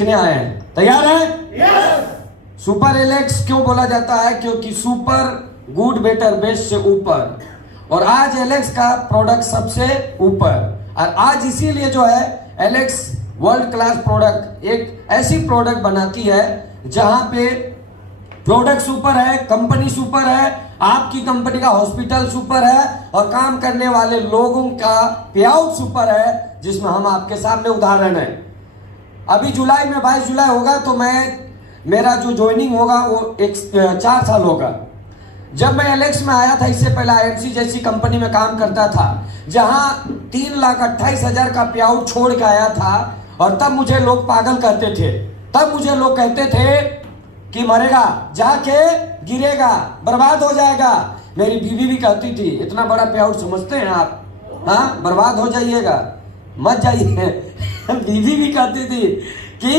सीखने आए हैं। तैयार है? सुपर एलेक्स क्यों बोला जाता है? क्योंकि सुपर गुड बेटर बेस्ट से ऊपर, और आज एलेक्स का प्रोडक्ट सबसे ऊपर। और आज इसीलिए जो है एलेक्स वर्ल्ड क्लास प्रोडक्ट, एक ऐसी प्रोडक्ट बनाती है जहां पे प्रोडक्ट सुपर है, कंपनी सुपर है, आपकी कंपनी का हॉस्पिटल सुपर है, और काम करने वाले लोगों का पे आउट सुपर है, जिसमें हम आपके सामने उदाहरण है। अभी जुलाई में 22 जुलाई होगा तो मेरा जो ज्वाइनिंग होगा वो 4 साल होगा। जब मैं एलेक्स में आया था, इससे पहले IMC जैसी कंपनी में काम करता था, जहां 3,28,000 का पे आउट छोड़ के आया था, और तब मुझे लोग पागल कहते थे। तब मुझे लोग कहते थे कि मरेगा, जाके गिरेगा, बर्बाद हो जाएगा। मेरी बीवी भी कहती थी, इतना बड़ा पे आउट समझते हैं आप? हाँ, बर्बाद हो जाइएगा, मत जाइए। बीवी भी कहती थी कि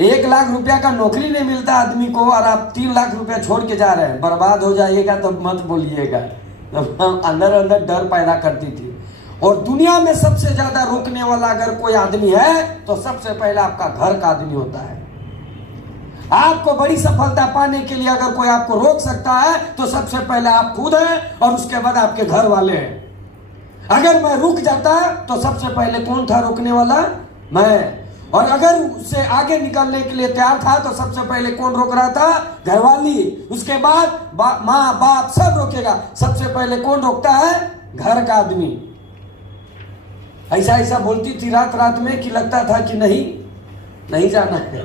1 लाख रुपया का नौकरी नहीं मिलता आदमी को, और आप 3 लाख रुपया छोड़ के जा रहे हैं, बर्बाद हो जाइएगा, तो मत बोलिएगा। तो अंदर अंदर डर पैदा करती थी। और दुनिया में सबसे ज्यादा रोकने वाला अगर कोई आदमी है तो सबसे पहले आपका घर का आदमी होता है। आपको बड़ी सफलता पाने के लिए अगर कोई आपको रोक सकता है तो सबसे पहले आप खुद हैं, और उसके बाद आपके घर वाले हैं। अगर मैं रुक जाता तो सबसे पहले कौन था रोकने वाला? मैं। और अगर उससे आगे निकलने के लिए तैयार था तो सबसे पहले कौन रोक रहा था? घरवाली। उसके बाद माँ बाप सब रोकेगा, सबसे पहले कौन रोकता है? घर का आदमी। ऐसा बोलती थी रात रात में कि लगता था कि नहीं जाना है।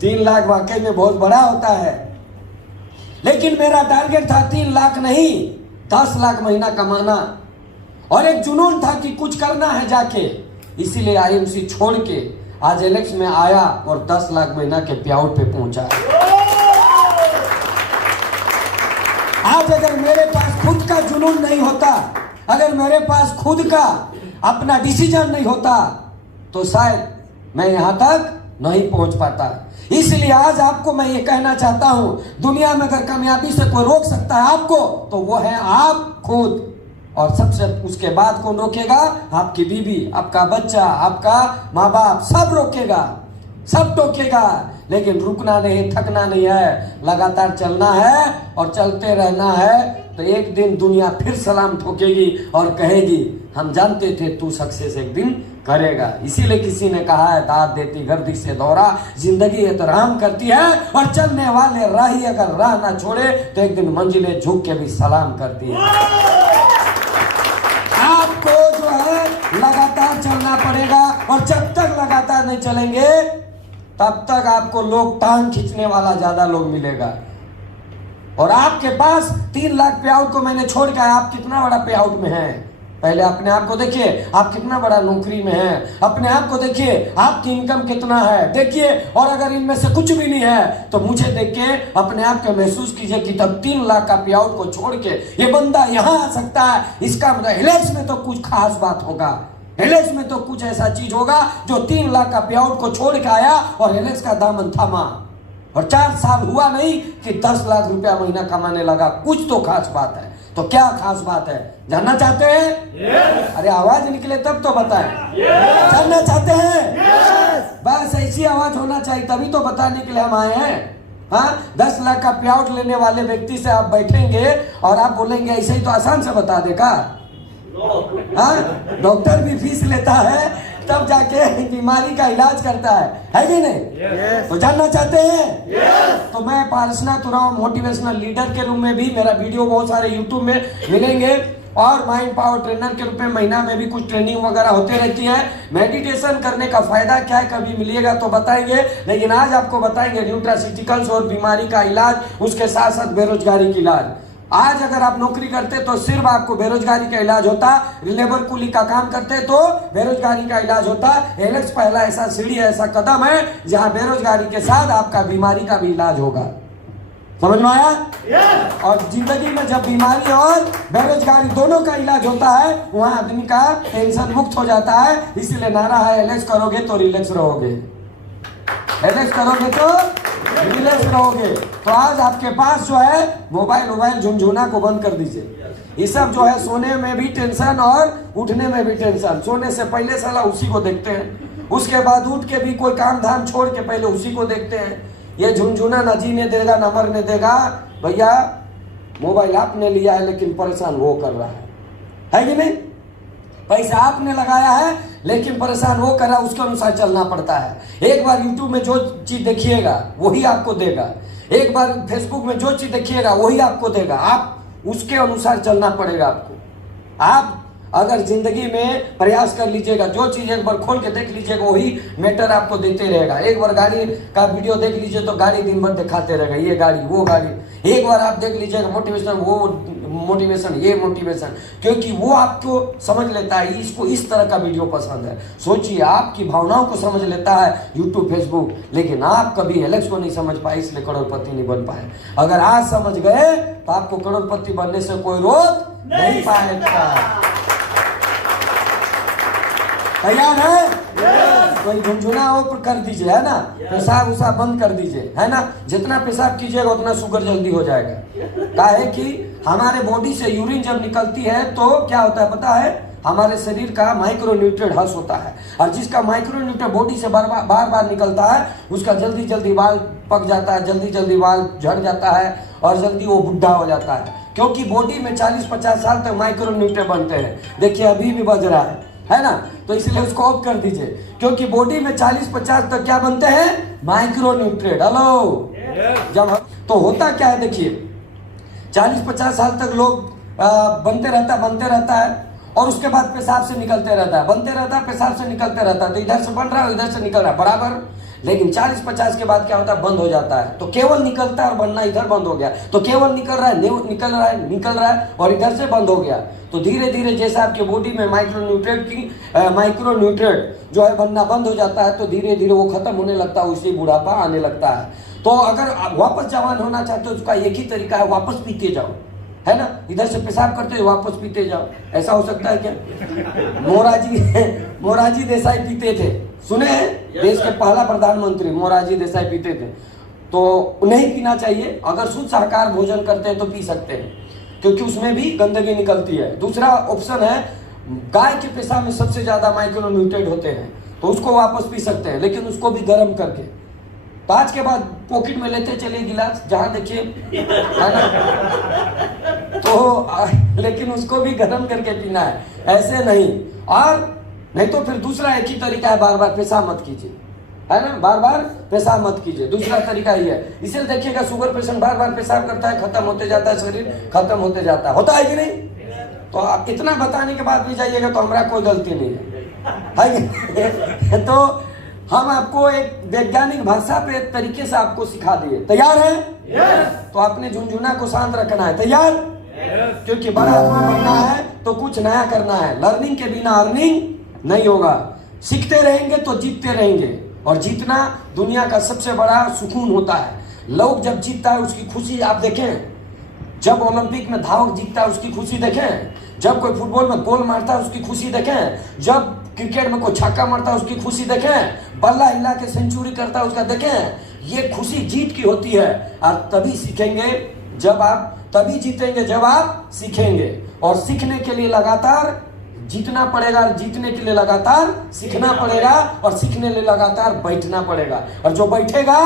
3 लाख वाकई में बहुत बड़ा होता है, लेकिन मेरा टारगेट था 3 लाख नहीं, 10 लाख महीना कमाना, और एक जुनून था कि कुछ करना है जाके। इसीलिए IMC छोड़ के आज एलेक्स में आया और 10 लाख महीना के पे आउट पे पहुंचा। आज अगर मेरे पास खुद का जुनून नहीं होता, अगर मेरे पास खुद का अपना डिसीजन नहीं होता, तो शायद मैं यहां तक नहीं पहुंच पाता। इसलिए आज आपको मैं ये कहना चाहता हूं, दुनिया में अगर कामयाबी से कोई रोक सकता है आपको, तो वो है आप खुद। और सबसे उसके बाद कौन रोकेगा? आपकी बीवी, आपका बच्चा, आपका माँ बाप, सब रोकेगा, सब टोकेगा। लेकिन रुकना नहीं, थकना नहीं है, लगातार चलना है और चलते रहना है। तो एक दिन दुनिया फिर सलाम ठोकेगी और कहेगी, हम जानते थे तू सक्सेस एक दिन करेगा। इसीलिए किसी ने कहा है, दाद देती गर्दी से दौरा, जिंदगी एहतराम करती है, और चलने वाले राही अगर राह ना छोड़े तो एक दिन मंजिलें झुक के भी सलाम करती है। आपको जो है लगातार चलना पड़ेगा, और जब तक लगातार नहीं चलेंगे तब तक आपको लोग टांग खींचने वाला ज्यादा लोग मिलेगा। और आपके पास 3 लाख पे आउट को मैंने छोड़ के, आप कितना बड़ा पे आउट में हैं? पहले अपने आप को देखिए, आप कितना बड़ा नौकरी में हैं। अपने आप को देखिए, आपकी इनकम कितना है देखिए। और अगर इनमें से कुछ भी नहीं है तो मुझे देख के अपने आप को महसूस कीजिए कि तब 3 लाख का पे आउट को छोड़ के ये बंदा यहाँ आ सकता है। इसका मतलब एलेक्स में तो कुछ खास बात होगा, एलेक्स में तो कुछ ऐसा चीज होगा जो 3 लाख का पे आउट को छोड़ के आया और एलेक्स का दामन थामा, और 4 साल हुआ नहीं कि 10 लाख रुपया महीना कमाने लगा। कुछ तो खास बात है। तो क्या खास बात है, जानना चाहते हैं? अरे आवाज निकले तब तो बताएं। जानना चाहते हैं? बस ऐसी आवाज होना चाहिए, तभी तो बताने के लिए हम आए हैं। हाँ, 10 लाख का पे आउट लेने वाले व्यक्ति से आप बैठेंगे और आप बोलेंगे ऐसे ही तो आसान से बता देगा। हाँ, डॉक्टर भी फीस लेता है तब जाके बीमारी का इलाज करता है कि नहीं? तो जानना चाहते हैं? तो मैं पारसना तुराव मोटिवेशनल लीडर के रूप में भी, मेरा वीडियो बहुत सारे यूट्यूब में मिलेंगे, और माइंड पावर ट्रेनर के रूप में महीना में भी कुछ ट्रेनिंग वगैरह होते रहती है। मेडिटेशन करने का फायदा क्या है, कभी मिलिएगा तो बताएंगे। लेकिन आज आपको बताएंगे न्यूट्रास्यूटिकल्स और बीमारी का इलाज, उसके साथ साथ बेरोजगारी का इलाज। आज अगर आप नौकरी करते तो सिर्फ आपको बेरोजगारी का इलाज होता, लेबर कुली का काम करते तो बेरोजगारी का इलाज होता। एलेक्स पहला ऐसा सीढ़ी, ऐसा कदम है जहां बेरोजगारी के साथ आपका बीमारी का भी इलाज होगा। समझ में आया? और जिंदगी में जब बीमारी और बेरोजगारी दोनों का इलाज होता है, वहां आदमी का टेंशन मुक्त हो जाता है। इसीलिए नारा है, एलेक्स करोगे तो रिलैक्स रहोगे, एलेक्स करोगे तो रिलैक्स रहोगे। तो आज आपके पास जो है मोबाइल झुनझुना को बंद कर दीजिए। ये सब जो है सोने में भी टेंशन और उठने में भी टेंशन। सोने से पहले साला उसी को देखते हैं, उसके बाद उठ के भी कोई काम धाम छोड़ के पहले उसी को देखते हैं। ये झुनझुना न जीने देगा न मरने देगा। भैया मोबाइल आपने लिया है लेकिन परेशान वो कर रहा है कि नहीं? पैसा आपने लगाया है लेकिन परेशान वो कर रहा है, उसके अनुसार चलना पड़ता है। एक बार यूट्यूब में जो चीज देखिएगा वही आपको देगा, एक बार फेसबुक में जो चीज देखिएगा वही आपको देगा, आप उसके अनुसार चलना पड़ेगा आपको। आप अगर जिंदगी में प्रयास कर लीजिएगा, जो चीज एक बार खोल के देख लीजिएगा वही मैटर आपको देते रहेगा। एक बार गाड़ी का वीडियो देख लीजिए तो गाड़ी दिन भर दिखाते रहेगा, ये गाड़ी वो गाड़ी। एक बार आप देख लीजिएगा मोटिवेशन, वो मोटिवेशन ये मोटिवेशन, क्योंकि वो आपको समझ लेता है इसको इस तरह का वीडियो पसंद है। सोचिए आपकी भावनाओं को समझ लेता है यूट्यूब फेसबुक, लेकिन आप कभी एलेक्स को नहीं समझ पाए इसलिए करोड़पति नहीं बन पाए। अगर आज समझ गए तो आपको करोड़पति बनने से कोई रोक नहीं पाएगा। तैयार है? कोई झुनझुना ऊपर कर दीजिए, है ना? पेशाब उसाब बंद कर दीजिए, है ना? जितना पेशाब कीजिएगा उतना शुगर जल्दी हो जाएगा। क्या है कि हमारे बॉडी से यूरिन जब निकलती है तो क्या होता है पता है? हमारे शरीर का माइक्रोन्यूट्रिएंट हर्ष होता है, और जिसका माइक्रोन्यूट्रिएंट बॉडी से बार बार निकलता है उसका जल्दी जल्दी बाल पक जाता है, जल्दी जल्दी बाल झड़ जाता है और जल्दी वो बुढ़ा हो जाता है, क्योंकि बॉडी में 40-50 साल तक माइक्रोन्यूट्रिएंट बनते हैं। देखिए अभी भी बज रहा है ना? तो इसलिए उसको ऑफ कर दीजिए, क्योंकि बॉडी में 40-50 तक क्या बनते हैं? माइक्रोन्यूट्रिएंट। हेलो, जब तो होता क्या है देखिए, 40-50 साल तक लोग बनते रहता है और उसके बाद पेशाब से निकलते रहता है, बनते रहता है, पेशाब से निकलते रहता है, तो इधर से बन रहा है इधर से निकल रहा है बराबर। लेकिन 40-50 के बाद क्या होता है? बंद हो जाता है, तो केवल निकलता है और बनना इधर बंद हो गया, तो केवल निकल रहा है और इधर से बंद हो गया। तो धीरे धीरे जैसे आपके बॉडी में माइक्रोन्यूट्रिएंट जो है बनना बंद हो जाता है, तो धीरे धीरे वो खत्म होने लगता है, उसी बुढ़ापा आने लगता है। तो अगर आप वापस जवान होना चाहते हो उसका एक ही तरीका है, वापस पीते जाओ, है ना? इधर से पेशाब करते हो वापस पीते जाओ। ऐसा हो सकता है क्या? मोरारजी देसाई पीते थे, सुने हैं? देश के पहला प्रधानमंत्री मोरारजी देसाई पीते थे। तो नहीं पीना चाहिए, अगर शुद्ध शाकाहार भोजन करते हैं तो पी सकते हैं, क्योंकि उसमें भी गंदगी निकलती है। दूसरा ऑप्शन है, गाय के पेशाब में सबसे ज्यादा माइक्रोन्यूट्रिएंट होते हैं, तो उसको वापस पी सकते हैं, लेकिन उसको भी गर्म करके। तो आज के बाद पॉकेट में लेते चलिए गिलास, जहां देखिए, है ना? तो लेकिन उसको भी गर्म करके पीना है, ऐसे नहीं। और नहीं तो फिर दूसरा एक ही तरीका है, बार बार पेशाब मत कीजिए, है ना? बार बार पेशाब मत कीजिए, दूसरा तरीका ही है। इसलिए देखिएगा शुगर पेशेंट बार बार पेशाब करता है, खत्म होते जाता है, शरीर खत्म होते जाता है, होता है कि नहीं? तो आप इतना बताने के बाद भी जाइएगा तो हमारा कोई गलती नहीं है। तो हम आपको एक वैज्ञानिक भाषा पे एक तरीके से आपको सिखा दिए। तैयार है? तो आपने झुनझुना को शांत रखना है। तैयार? क्योंकि बड़ा आदमी बनना है तो कुछ नया करना है। लर्निंग के बिना अर्निंग नहीं होगा। सीखते रहेंगे तो जीतते रहेंगे, और जीतना दुनिया का सबसे बड़ा सुकून होता है। लोग जब जीतता है उसकी खुशी आप देखें, जब ओलंपिक में धावक जीतता है उसकी खुशी देखें, जब कोई फुटबॉल में गोल मारता है उसकी खुशी देखें, जब क्रिकेट में कोई छक्का मारता है उसकी खुशी देखें, बल्ला हिला के सेंचुरी करता है उसका देखें। ये खुशी जीत की होती है, और तभी सीखेंगे जब आप, तभी जीतेंगे जब आप सीखेंगे। और सीखने के लिए लगातार जीतना पड़ेगा, जीतने के लिए लगातार सीखना पड़ेगा, और सीखने के लिए लगातार बैठना पड़ेगा। और जो बैठेगा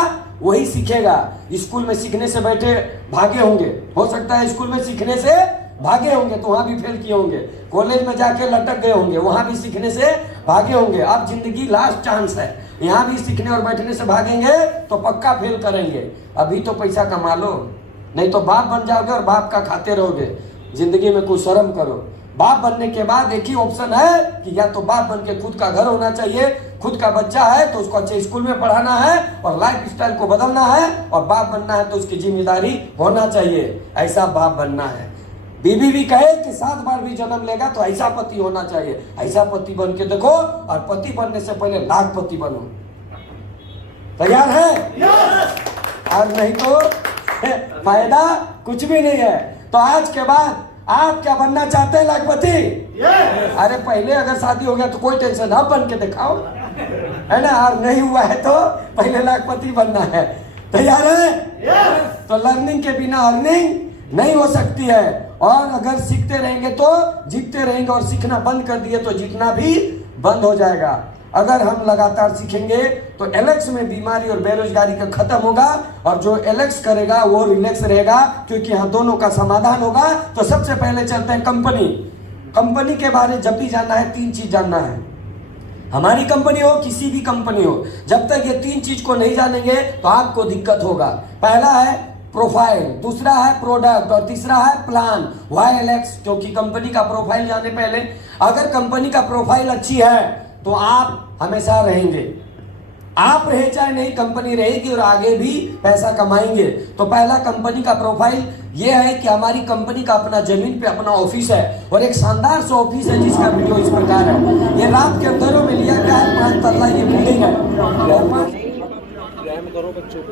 वही सीखेगा। स्कूल में सीखने से बैठे भागे होंगे, हो सकता है स्कूल में सीखने से भागे होंगे तो वहां भी फेल किए होंगे, कॉलेज में जाके लटक गए होंगे, वहां भी सीखने से भागे होंगे। अब जिंदगी लास्ट चांस है, यहाँ भी सीखने और बैठने से भागेंगे तो पक्का फेल करेंगे। अभी तो पैसा कमा लो, नहीं तो बाप बन जाओगे और बाप का खाते रहोगे। जिंदगी में कुछ शर्म करो। बाप बनने के बाद एक ही ऑप्शन है कि या तो बाप बन के खुद का घर होना चाहिए, खुद का बच्चा है तो उसको अच्छे स्कूल में पढ़ाना है और लाइफ स्टाइल को बदलना है, और बाप बनना है तो उसकी जिम्मेदारी होना चाहिए। ऐसा बाप बनना है। बीबी भी कहे कि 7 बार भी जन्म लेगा तो ऐसा पति होना चाहिए। ऐसा पति बन के देखो, और पति बनने से पहले लाखपति बनो। तैयार है? और नहीं तो फायदा कुछ भी नहीं है। तो आज के बाद आप क्या बनना चाहते हैं? लाखपति? अरे पहले अगर शादी हो गया तो कोई टेंशन, अब बन के दिखाओ, है ना? और नहीं हुआ है तो पहले लाखपति बनना है। तैयार है? तो लर्निंग के बिना अर्निंग नहीं हो सकती है, और अगर सीखते रहेंगे तो जीतते रहेंगे, और सीखना बंद कर दिए तो जीतना भी बंद हो जाएगा। अगर हम लगातार सीखेंगे तो एलेक्स में बीमारी और बेरोजगारी का खत्म होगा, और जो एलेक्स करेगा वो रिलैक्स रहेगा, क्योंकि यहाँ दोनों का समाधान होगा। तो सबसे पहले चलते हैं कंपनी के बारे में जब भी जानना है 3 चीज जानना है। हमारी कंपनी हो, किसी भी कंपनी हो, जब तक ये 3 चीज को नहीं जानेंगे तो आपको दिक्कत होगा। पहला है प्रोफाइल, दूसरा है प्रोडक्ट, और तीसरा है प्लान। Why Alex? क्योंकि कंपनी का प्रोफाइल जाने पहले, अगर कंपनी का प्रोफाइल अच्छी है तो आप हमेशा रहेंगे, आप रहे चाहे नहीं, कंपनी रहेगी और आगे भी पैसा कमाएंगे। तो पहला कंपनी का प्रोफाइल ये है कि हमारी कंपनी का अपना जमीन पे अपना ऑफिस है, और एक शानदार सा ऑफिस है जिसका वीडियो इस प्रकार है। ये रात के अंधेरों में लिया गया है, 5 तल्ला ये बिल्डिंग है। करो बच्चों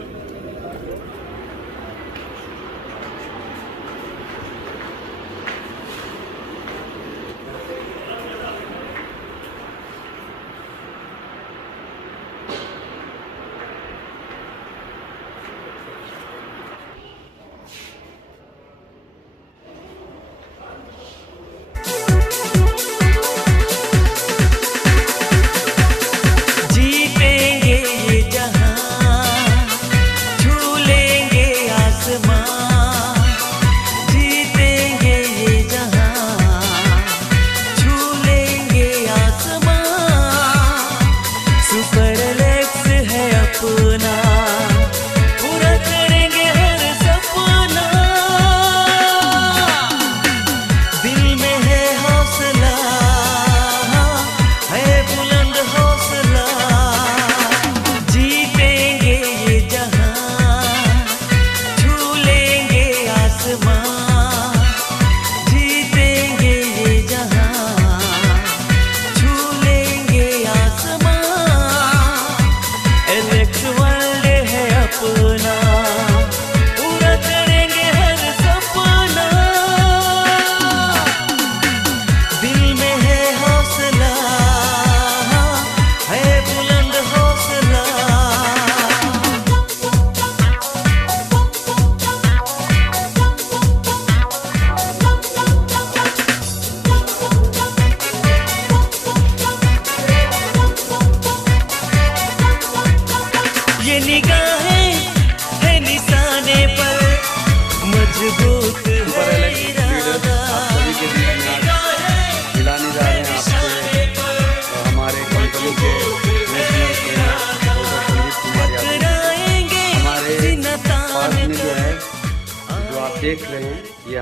देख रहे हैं ये,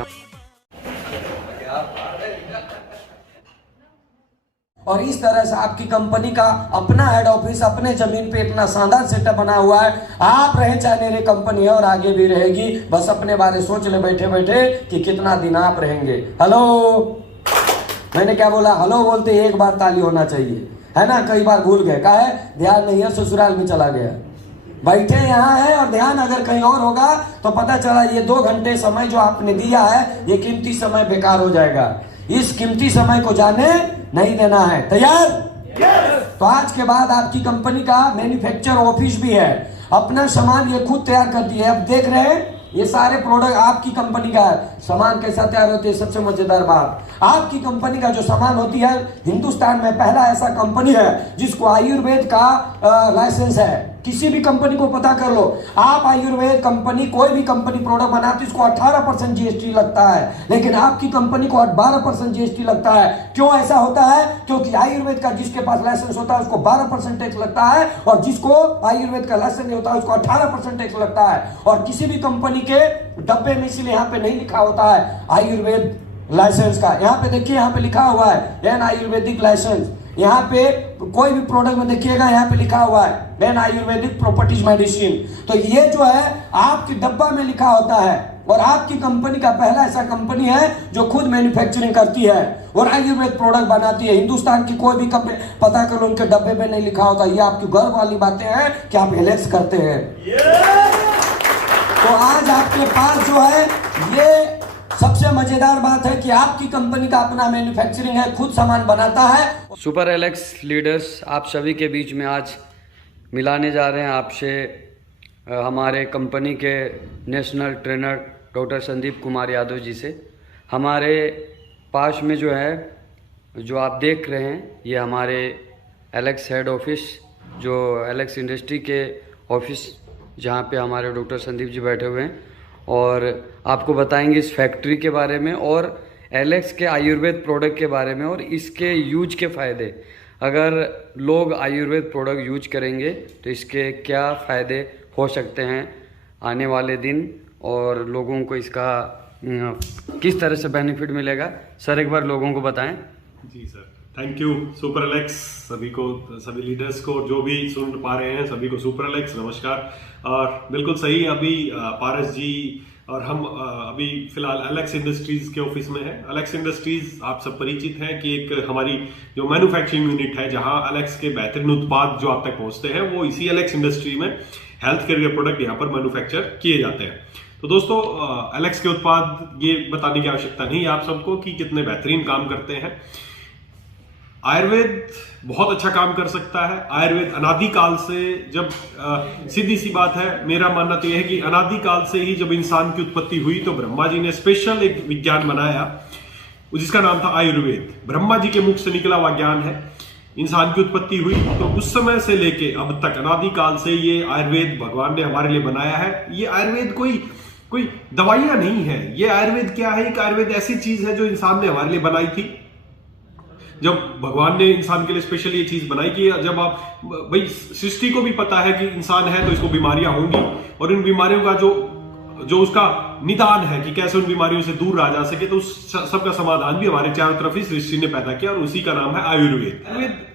और इस तरह से आपकी कंपनी का अपना हेड ऑफिस अपने जमीन पे इतना शानदार सेटअप बना हुआ है। आप रहे चाहे मेरी कंपनी है और आगे भी रहेगी, बस अपने बारे सोच ले बैठे बैठे कि कितना दिन आप रहेंगे। हेलो, मैंने क्या बोला? हेलो बोलते ही एक बार ताली होना चाहिए, है ना? कई बार भूल गए, का है ध्यान नहीं है, ससुराल में चला गया। बैठे यहाँ है और ध्यान अगर कहीं और होगा तो पता चला ये 2 घंटे समय जो आपने दिया है ये कीमती समय बेकार हो जाएगा। इस कीमती समय को जाने नहीं देना है। तैयार? तो आज के बाद आपकी कंपनी का मैन्युफैक्चर ऑफिस भी है, अपना सामान ये खुद तैयार करती है। अब देख रहे हैं ये सारे प्रोडक्ट आपकी कंपनी का है। सामान कैसा तैयार होती है? सबसे मजेदार बात, आपकी कंपनी का जो सामान होती है, हिंदुस्तान में पहला ऐसा कंपनी है जिसको आयुर्वेद का लाइसेंस है। किसी भी कंपनी को पता कर लो, आप आयुर्वेद कंपनी कोई भी कंपनी प्रोडक्ट बनाती है उसको 18% जीएसटी लगता है, लेकिन आपकी कंपनी को 12% जीएसटी लगता है। क्यों ऐसा होता है? क्योंकि आयुर्वेद का जिसके पास लाइसेंस होता है उसको 12% टैक्स लगता है, और जिसको आयुर्वेद का लाइसेंस नहीं होता है उसको 18% टैक्स लगता है। और किसी भी कंपनी के डब्बे में इसलिए यहाँ पे नहीं लिखा होता है आयुर्वेद लाइसेंस का। यहाँ पे देखिए, यहाँ पे लिखा हुआ है एन आयुर्वेदिक लाइसेंस। यहाँ पे कोई भी प्रोडक्ट में देखिएगा यहाँ पे लिखा हुआ है एन आयुर्वेदिक प्रॉपर्टीज मेडिसिन। तो ये जो है आपकी डब्बा में लिखा होता है, और आपकी कंपनी का पहला ऐसा कंपनी है जो खुद मैन्युफैक्चरिंग करती है और आयुर्वेद प्रोडक्ट बनाती है। हिंदुस्तान की कोई भी कंपनी पता कर लो उनके डब्बे में नहीं लिखा होता। ये आपकी गर्व वाली बातें हैं कि आप एलेक्स करते हैं। तो आज आपके पास जो है ये सबसे मजेदार बात है कि आपकी कंपनी का अपना मैन्युफैक्चरिंग है, खुद सामान बनाता है। सुपर एलेक्स लीडर्स आप सभी के बीच में आज मिलाने जा रहे हैं आपसे हमारे कंपनी के national trainer doctor Sandeep Kumar Yadav ji से। हमारे पास में जो है, जो आप देख रहे हैं, ये हमारे एलेक्स हेड ऑफिस, जो एलेक्स इंडस्ट्री के ऑफिस जहाँ पे हमारे डॉक्टर संदीप जी बैठे हुए हैं, और आपको बताएंगे इस फैक्ट्री के बारे में और एलेक्स के आयुर्वेद प्रोडक्ट के बारे में और इसके यूज के फ़ायदे। अगर लोग आयुर्वेद प्रोडक्ट यूज करेंगे तो इसके क्या फ़ायदे हो सकते हैं आने वाले दिन, और लोगों को इसका किस तरह से बेनिफिट मिलेगा। सर एक बार लोगों को बताएं। जी sir, thank you super Alex सभी को, सभी लीडर्स को, जो भी सुन पा रहे हैं सभी को सुपर एलेक्स नमस्कार। और बिल्कुल सही, अभी पारस जी और हम अभी फिलहाल एलेक्स इंडस्ट्रीज के ऑफिस में हैं। एलेक्स इंडस्ट्रीज आप सब परिचित हैं कि एक हमारी जो मैन्युफैक्चरिंग यूनिट है, जहां एलेक्स के बेहतरीन उत्पाद जो आप तक पहुंचते हैं वो इसी एलेक्स इंडस्ट्री में हेल्थ केयर के प्रोडक्ट यहाँ पर मैन्युफैक्चर किए जाते हैं। तो दोस्तों, एलेक्स के उत्पाद ये बताने की आवश्यकता नहीं है आप सबको कि कितने बेहतरीन काम करते हैं। आयुर्वेद बहुत अच्छा काम कर सकता है। आयुर्वेद अनादिकाल से, जब सीधी सी बात है, मेरा मानना तो यह है कि अनादिकाल से ही जब इंसान की उत्पत्ति हुई तो ब्रह्मा जी ने स्पेशल एक विज्ञान बनाया जिसका नाम था आयुर्वेद। ब्रह्मा जी के मुख से निकला हुआ ज्ञान है। इंसान की उत्पत्ति हुई तो उस समय से लेके अब तक अनादिकाल से ये आयुर्वेद भगवान ने हमारे लिए बनाया है। ये आयुर्वेद कोई दवाइयां नहीं है। ये आयुर्वेद क्या है? एक आयुर्वेद ऐसी चीज है जो इंसान ने हमारे लिए बनाई थी। जब भगवान ने इंसान के लिए स्पेशल ये चीज बनाई कि जब आप, भाई सृष्टि को भी पता है कि इंसान है तो इसको बीमारियां होंगी, और इन बीमारियों का जो उसका निदान है कि कैसे उन बीमारियों से दूर रहा जा सके, तो उस सबका समाधान भी हमारे चारों तरफ ही सृष्टि ने पैदा किया, और उसी का नाम है आयुर्वेद। आयुर्वेद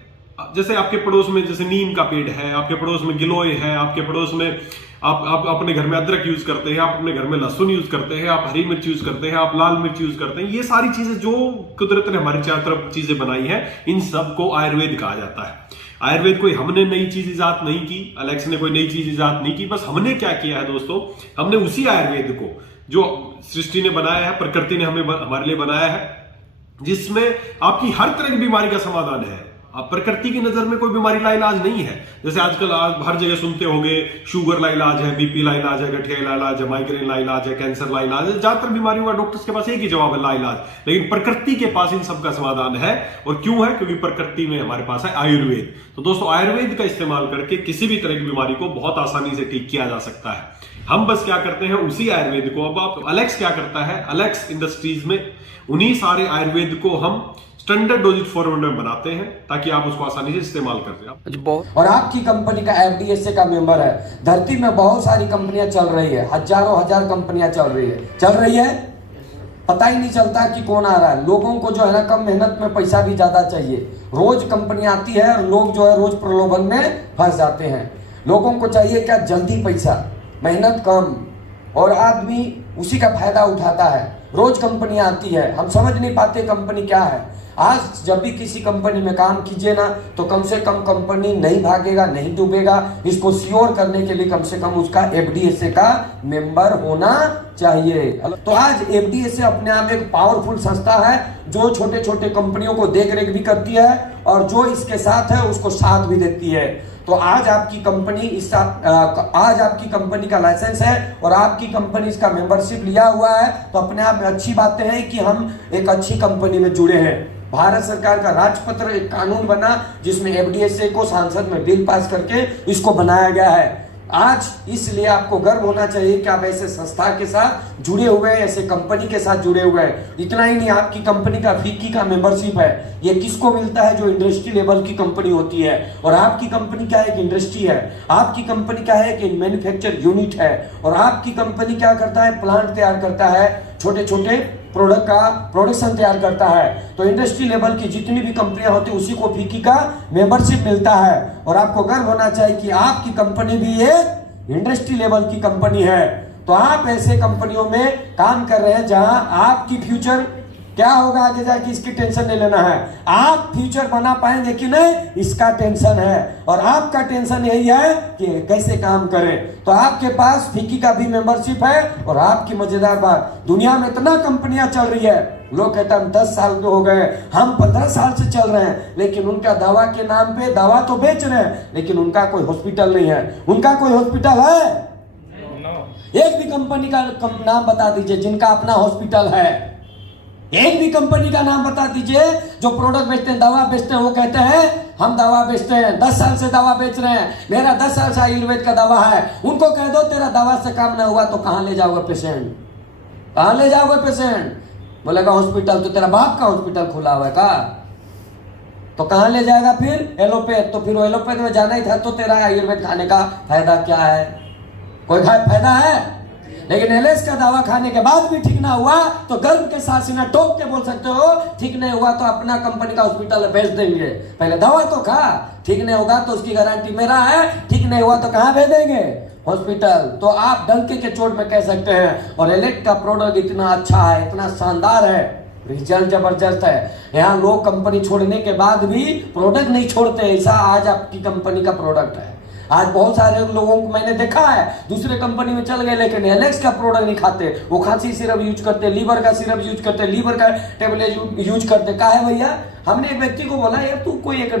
जैसे आपके पड़ोस में जैसे नीम का पेड़ है, आपके पड़ोस में गिलोय है, आपके पड़ोस में आप अपने घर में अदरक यूज करते हैं, आप अपने घर में लहसुन यूज करते हैं, आप हरी मिर्च यूज करते हैं, आप लाल मिर्च यूज करते हैं। ये सारी चीजें जो कुदरत ने हमारे चारों तरफ चीजें बनाई हैं, इन सब को आयुर्वेद कहा जाता है। आयुर्वेद कोई हमने नई चीज इजाद नहीं की, एलेक्स ने कोई नई चीज इजाद नहीं की। बस हमने क्या किया है दोस्तों, हमने उसी आयुर्वेद को जो सृष्टि ने बनाया है, प्रकृति ने हमारे लिए बनाया है, जिसमें आपकी हर तरह की बीमारी का समाधान है। अब प्रकृति की नजर में कोई बीमारी ला इलाज नहीं है। जैसे आजकल हर जगह सुनते होंगे शुगर ला इलाज है, बीपी ला इलाज है, गठिया ला इलाज है, माइग्रेन ला इलाज है, कैंसर ला इलाज है। ज्यादातर बीमारियों का डॉक्टर्स के पास एक ही जवाब है, ला इलाज। लेकिन प्रकृति के पास इन सब का समाधान है। और क्यों है? क्योंकि प्रकृति में हमारे पास है आयुर्वेद। तो दोस्तों, आयुर्वेद का इस्तेमाल करके किसी भी तरह की बीमारी को बहुत आसानी से ठीक किया जा सकता है। हम बस क्या करते हैं, उसी आयुर्वेद को, अब आप एलेक्स क्या करता है, एलेक्स इंडस्ट्रीज में उन्हीं सारे आयुर्वेद को हम स्टैंडर्ड डोजेज फॉर्मेट में बनाते हैं ताकि आप उसको आसानी से इस्तेमाल कर सकें। और आपकी कंपनी का FDSA का मेंबर है। धरती में बहुत सारी कंपनियां चल रही है, हजारों हजार कंपनियां चल रही है, पता ही नहीं चलता कि कौन आ रहा है। लोगों को जो है ना, कम मेहनत में पैसा भी ज्यादा चाहिए। रोज कंपनी आती है और लोग जो है रोज प्रलोभन में फंस जाते हैं। लोगों को चाहिए क्या? जल्दी पैसा, मेहनत कम, और आदमी उसी का फायदा उठाता है। रोज कंपनी आती है, हम समझ नहीं पाते कंपनी क्या है। आज जब भी किसी कंपनी में काम कीजिए ना, तो कम से कम कंपनी नहीं भागेगा, नहीं डूबेगा। इसको श्योर करने के लिए कम से कम उसका FDSA का मेंबर होना चाहिए। तो आज FDSA अपने आप एक पावरफुल संस्था है जो छोटे छोटे कंपनियों को देख रेख भी करती है, और जो इसके साथ है उसको साथ भी देती है। तो आज आपकी कंपनी का लाइसेंस है और आपकी कंपनी इसका मेंबरशिप लिया हुआ है, तो अपने आप में अच्छी बातें हैं कि हम एक अच्छी कंपनी में जुड़े हैं। भारत सरकार का राजपत्र एक कानून बना जिसमें FDSA को संसद में बिल पास करके इसको बनाया गया है। आज इसलिए आपको गर्व होना चाहिए कि आप ऐसे संस्था के साथ जुड़े हुए हैं, ऐसे कंपनी के साथ जुड़े हुए हैं। इतना ही नहीं, आपकी कंपनी का FICCI का मेंबरशिप है। ये किसको मिलता है? जो इंडस्ट्री लेवल की कंपनी होती है। और आपकी कंपनी क्या है? एक इंडस्ट्री है। आपकी कंपनी क्या है? एक मैन्युफैक्चर यूनिट है। और आपकी कंपनी क्या करता है? प्लांट तैयार करता है, छोटे छोटे प्रोडक्ट का प्रोडक्शन तैयार करता है। तो इंडस्ट्री लेवल की जितनी भी कंपनियां होती है उसी को FICCI का मेंबरशिप मिलता है। और आपको गर्व होना चाहिए कि आपकी कंपनी भी एक इंडस्ट्री लेवल की कंपनी है। तो आप ऐसे कंपनियों में काम कर रहे हैं जहां आपकी फ्यूचर क्या होगा आगे जाके, इसकी टेंशन नहीं लेना है। आप फ्यूचर बना पाएंगे कि नहीं, इसका टेंशन है। और आपका टेंशन यही है कि कैसे काम करें। तो आपके पास FICCI का भी मेंबरशिप है। और आपकी मजेदार बात, दुनिया में इतना कंपनियां चल रही है, लोग कहते हैं हम 10 साल के हो गए, हम 15 साल से चल रहे हैं, लेकिन उनका दवा के नाम पे दवा तो बेच रहे हैं, लेकिन उनका कोई हॉस्पिटल नहीं है। उनका कोई हॉस्पिटल है? एक भी कंपनी का नाम बता दीजिए जिनका अपना हॉस्पिटल है। एक भी कंपनी का नाम बता दीजिए जो प्रोडक्ट बेचते हैं, दवा बेचते हैं, वो कहते हैं हम दवा बेचते हैं, 10 साल से दवा बेच रहे हैं, मेरा 10 साल से आयुर्वेद का दवा है। उनको कह दो तेरा दवा से काम ना हुआ तो कहां ले जाओगे पेशेंट, कहां ले जाओगे पेशेंट? बोलेगा हॉस्पिटल। तो तेरा बाप का हॉस्पिटल खुला हुआ है का? तो कहां ले जाएगा फिर? एलोपैथ। तो फिर एलोपैथ में जाना ही था तो तेरा आयुर्वेद खाने का फायदा क्या है? कोई फायदा है? लेकिन एलएक्स का दवा खाने के बाद भी ठीक ना हुआ तो गर्व के साथ सीना ठोक के बोल सकते हो ठीक नहीं हुआ तो अपना कंपनी का हॉस्पिटल में भेज देंगे। पहले दवा तो खा, ठीक नहीं होगा तो उसकी गारंटी मेरा है, ठीक नहीं हुआ तो कहां भेजेंगे? हॉस्पिटल। तो आप डंके के चोट में कह सकते हैं। और एलेक्स का प्रोडक्ट इतना अच्छा है, इतना शानदार है, रिजल्ट जबरदस्त है। यहाँ लोग कंपनी छोड़ने के बाद भी प्रोडक्ट नहीं छोड़ते, ऐसा आज आपकी कंपनी का प्रोडक्ट है। आज बहुत सारे लोगों को मैंने देखा है दूसरे कंपनी में चल गए लेकिन एलेक्स का प्रोडक्ट नहीं खाते। वो खांसी सिरप यूज करते, लीवर का सिरप यूज करते, लीवर का टेबलेट यूज करते। का है भैया? हमने एक व्यक्ति को बोला यार तू कोई एक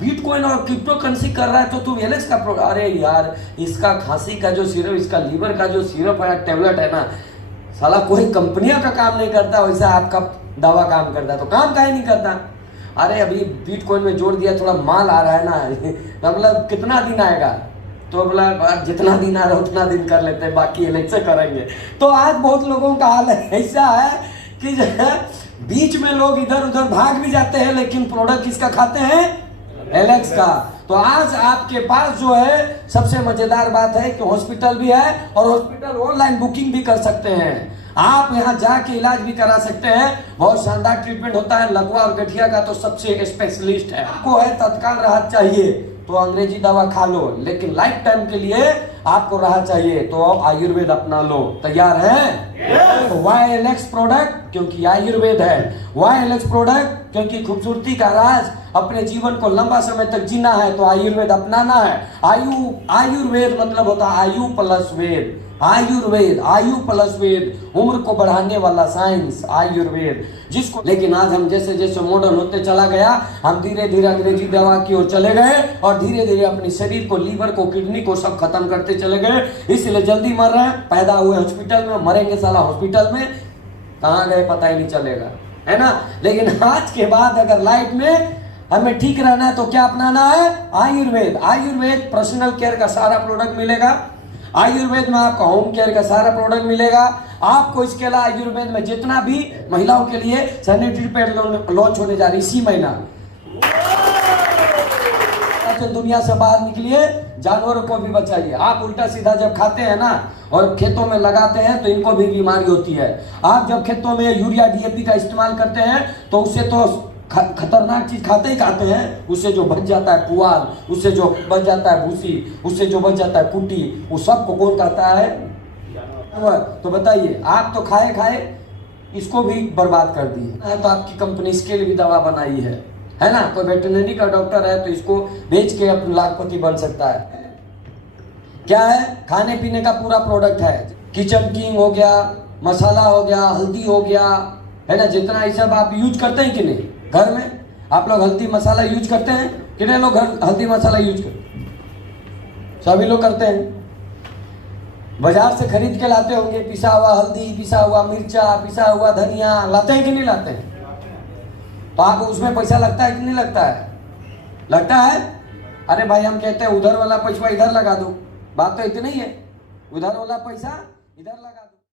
बिटकॉइन और क्रिप्टो करेंसी कर रहा है तो तू एलेक्स का प्रोडक्ट। अरे यार इसका खांसी का जो सिरप, इसका लीवर का जो सिरप है, टेबलेट है ना, साला कोई कंपनियों का काम नहीं करता वैसा आपका दवा काम करता है। तो काम काहे नहीं करता? अरे अभी बिटकॉइन में जोड़ दिया, थोड़ा माल आ रहा है ना, मतलब कितना दिन आएगा? तो बोला जितना दिन आ रहा है उतना दिन कर लेते हैं, बाकी एलेक्स से करेंगे। तो आज बहुत लोगों का हाल ऐसा है कि जो है बीच में लोग इधर उधर भाग भी जाते हैं लेकिन प्रोडक्ट किसका खाते हैं? एलेक्स का। तो आज आपके पास जो है सबसे मजेदार बात है कि हॉस्पिटल भी है और हॉस्पिटल ऑनलाइन बुकिंग भी कर सकते हैं। आप यहाँ जाके इलाज भी करा सकते हैं, बहुत शानदार ट्रीटमेंट होता है। लकवा और गठिया का तो सबसे स्पेशलिस्ट है। आपको है तत्काल राहत चाहिए तो अंग्रेजी दवा खा लो, लेकिन लाइफ टाइम के लिए आपको राहत चाहिए तो आयुर्वेद अपना लो। तैयार है? Why Alex product? क्योंकि आयुर्वेद है। Why Alex product? क्योंकि खूबसूरती का राज अपने जीवन को लंबा समय तक जीना है तो आयुर्वेद अपनाना है। आयुर्वेद मतलब होता है आयु प्लस वेद। आयुर्वेद, आयु प्लस वेद, उम्र को बढ़ाने वाला साइंस आयुर्वेद जिसको। लेकिन आज हम जैसे जैसे मॉडर्न होते चला गया, हम धीरे धीरे अंग्रेजी दवा की ओर चले गए और धीरे धीरे अपने शरीर को, लीवर को, किडनी को सब खत्म करते चले गए। इसलिए जल्दी मर रहे हैं। पैदा हुए हॉस्पिटल में, मरेंगे साला हॉस्पिटल में, कहाँ गए पता ही नहीं चलेगा, है ना। लेकिन आज के बाद अगर लाइफ में हमें ठीक रहना है तो क्या अपनाना है? आयुर्वेद। आयुर्वेद पर्सनल केयर का सारा प्रोडक्ट मिलेगा। आयुर्वेद में आपका होम केयर का सारा प्रोडक्ट मिलेगा आपको। इसके अलावा आयुर्वेद में जितना भी महिलाओं के लिए सैनिटरी पैड लॉन्च होने जा रही इसी महीना। दुनिया से बाहर निकलिए, जानवरों को भी बचाइए। आप उल्टा सीधा जब खाते हैं ना और खेतों में लगाते हैं तो इनको भी बीमारी होती है। आप जब खेतों में यूरिया डीएपी का इस्तेमाल करते हैं तो उससे तो खतरनाक चीज खाते ही खाते हैं। उससे जो बच जाता है पुआल, उससे जो बच जाता है भूसी, उससे जो बच जाता है कुटी, वो सब को कौन करता है? तो बताइए, आप तो खाए खाए इसको भी बर्बाद कर दिए। तो आपकी कंपनी इसके लिए भी दवा बनाई है ना। कोई वेटरनरी का डॉक्टर है तो इसको बेच के अपना लाखपति बन सकता है। क्या है? खाने पीने का पूरा प्रोडक्ट है। किचन किंग हो गया, मसाला हो गया, हल्दी हो गया, है ना। जितना ये सब आप यूज करते हैं कि नहीं? घर में आप लोग हल्दी मसाला यूज करते हैं? कितने लोग हल्दी मसाला यूज करते हैं? सभी लोग करते हैं। बाजार से खरीद के लाते होंगे पिसा हुआ हल्दी, पिसा हुआ मिर्चा, पिसा हुआ धनिया, लाते हैं कि नहीं लाते हैं? तो आपको उसमें पैसा लगता है कि नहीं लगता है? लगता है। अरे भाई हम कहते हैं उधर वाला पैसा इधर लगा दो, बात तो इतनी ही है, उधर वाला पैसा इधर लगा दो।